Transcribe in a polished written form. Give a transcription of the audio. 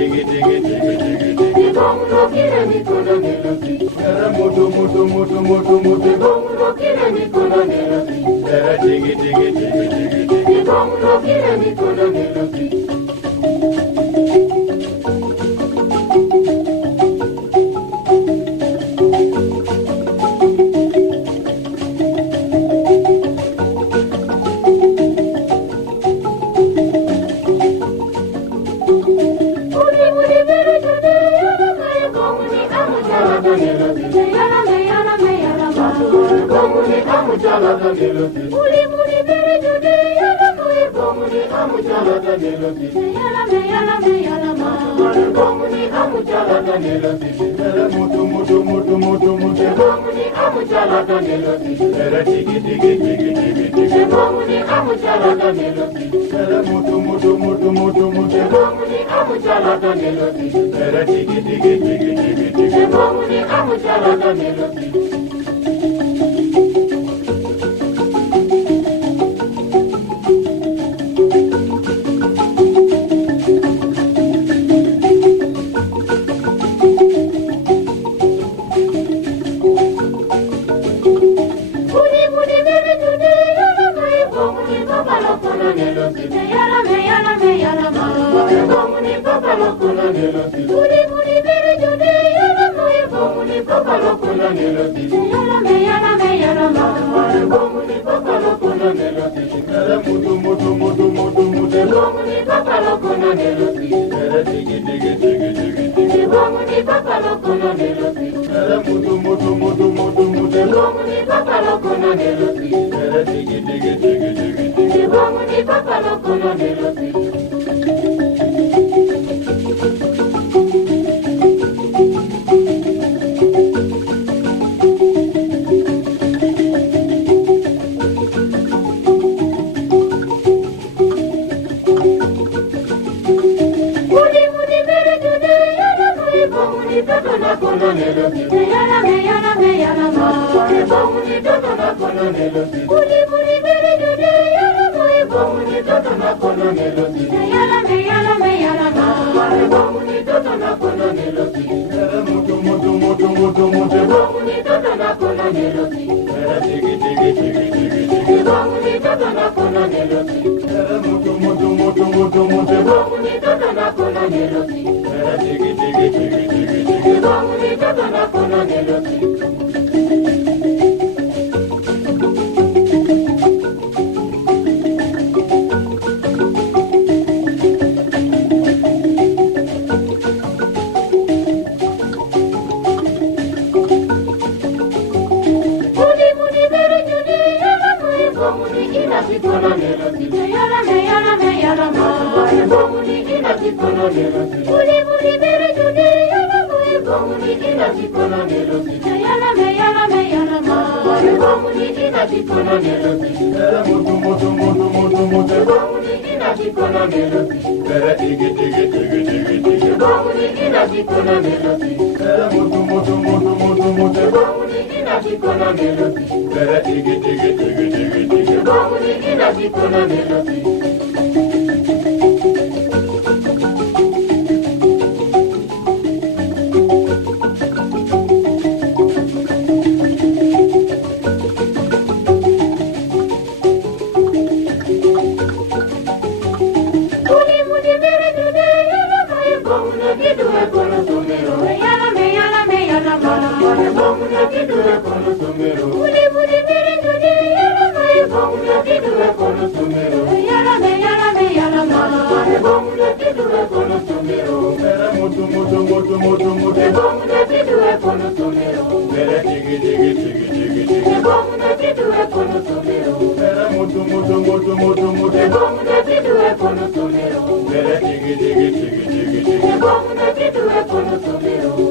tiki tiki tiki tiki tiki bongo kile nikona nilosi. Era moto moto moto moto moto bongo kile nikona nilosi. Era tiki tiki tiki tiki tiki bongo kile nikona nilosi. Muli muli mere jude yala moe bomuni amujala da melodi. Yala me yala ma. Bomuni amujala da melodi. Era mutu mutu mutu mutu mutu. Bomuni amujala da melodi. Era tiki tiki tiki tiki tiki. Bomuni amujala da melodi. Era mutu mutu mutu mutu mutu. Bomuni amujala da melodi. Era tiki tiki tiki tiki tiki. Bomuni amujala da melodi. Muli muli mere jude yala moe bomuni papa lokuna melodi. Yala me yala ma. Bomuni papa lokuna melodi. Era mutu mutu mutu mutu mutu. Bomuni papa lokuna melodi. Era tiki tiki tiki tiki tiki. Bomuni papa lokuna melodi. Era mutu mutu mutu mutu mutu. Bomuni papa lokuna melodi. Era tiki tiki tiki tiki tiki. Bomuni papa lokuna melodi. Melodi. Yala me yala ma. Bomuni toto na kono melodi. Muli muli mere jude yala moe Bomuni toto na kono melodi. yala me yala ma. Bomuni toto na kono melodi. Era mutu mutu mutu mutu mutu. Bomuni toto na kono melodi. Era tiki tiki tiki tiki tiki. Bomuni toto na kono melodi. Era mutu mutu mutu mutu mutu. Bomuni toto na kono melodi. Era tiki tiki tiki tiki tiki. Bomuni toto na kono melodi. Kono melodi. Yala me yala ma. Bomuni inati kono melodi. Muli muli mere jude yala moe Bomuni inati kono melodi. yala me yala ma. Bomuni inati kono melodi. Era mutu mutu mutu mutu mutu. Bomuni inati kono melodi. Era tiki tiki tiki tiki tiki. Bomuni inati kono melodi. Era mutu mutu mutu mutu mutu. Bomuni inati kono melodi. Era tiki tiki tiki tiki tiki. Bomuni inati kono melodi. Muli muli mere jude yala moe bomuni yala ma. Era mutu mutu mutu mutu mutu. Bomuni bidue kono somero. Era tiki tiki tiki tiki tiki. Bomuni bidue kono somero. Era mutu mutu mutu mutu mutu. Bomuni bidue kono somero. Era tiki tiki tiki tiki tiki. Bomuni bidue kono somero.